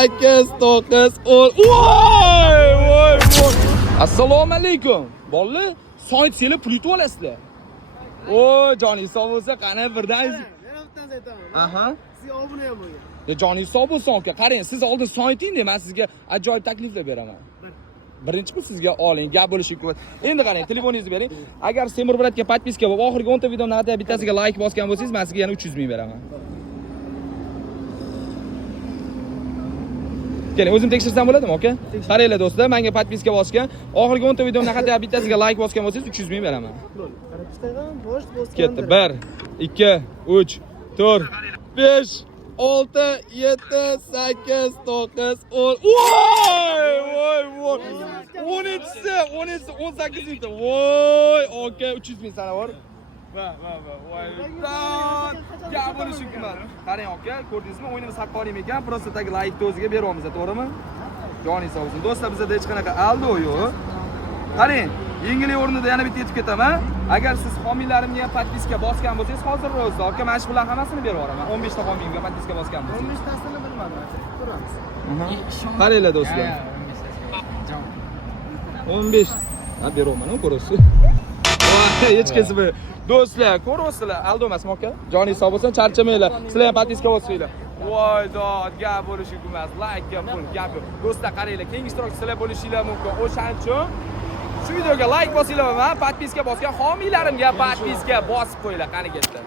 8, 9, 10. Voy. Assalomu alaykum. Bolalar, so'ngchilar pul yutib olasizlar. Voy, joningiz sog' bo'lsa, qani birdan. Yana bittani aytaman. Aha. Sizga obuna ham bo'lgan. Ya joningiz sog' bo'lsin aka. Qarang, siz oldin so'ngting, men sizga ajoyib takliflar beraman. Birinchi pul sizga oling, gap bo'lishi kerak. Endi qarang, telefoningizni bering. Agar Semur bratga podpiska bo'lib, oxirgi 10 ta videomni naqadar bittasiga like bosgan bo'lsangiz, men sizga yana 300 ming beraman. Keling, o'zim tekshirsam bo'ladimi, aka? Qaranglar do'stlar, menga podpiska bosgan. Oxirgi 10 ta videomni naqadar bittasiga like bosgan bo'lsangiz, 300 ming beraman. Podpiskadan bosh bosgan. Ketdi. 1, 2, 3, 4, 5, 6, 7, 8, 9, 10. Voy. 12'si, 18 ming. Voy, aka 300 ming sana bor. Va. Voy. Gap bo'lishi kerak. Qarang aka, ko'rdingizmi? O'yinimiz haqqoniy ekan. Просто tak like o'ziga beryapmiz, to'g'rimi? Joningiz sog' bo'lsin. Do'stlar, bizda hech qanaqa aldo yo'q. Qarang, yengil o'rnida yana bitta aytib ketaman. Agar siz homiylarimga podpiska bosgan bo'lsangiz, hozir ro'zda aka mana shu bilan hammasini berib yuboraman. 15 ta homiyimga podpiska bosgan bo'lsangiz. 15 tasini bilmadim. Ko'ramiz. Qaranglar do'stlar. 15. Ha, beryapman-ku, ko'rasiz. Voy, hech kesib. Do'stlar, ko'ryapsizlar, aldamasmi aka? Joningiz sog' bo'lsin, charchamanglar. Sizlar ham podpiska bosinglar. Voy, dod, gap bo'lishi emas. Like ga pul, gap yo'q. Do'stlar, qaranglar, keyingi ishtirokchilar bo'lishinglar mumkin. O'shaning uchun shu videoga like bosinglar va podpiska bosgan homiylarimga podpiska bosib qo'yinglar. Qani ketdi.